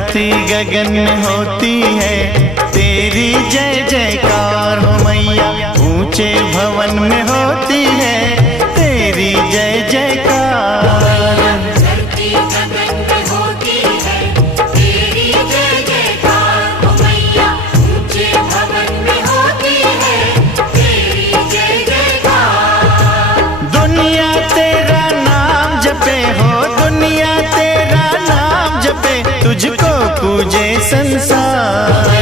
धरती गगन में होती है तेरी जय जयकार हो मैया। ऊंचे भवन में होती है तेरी जय जयकार। धरती गगन में होती है तेरी जय जयकार हो मैया। ऊंचे भवन में होती है तेरी जय जयकार। दुनिया तेरा नाम जपे हो, दुनिया तेरा नाम जपे, तुझको पूजे संसार।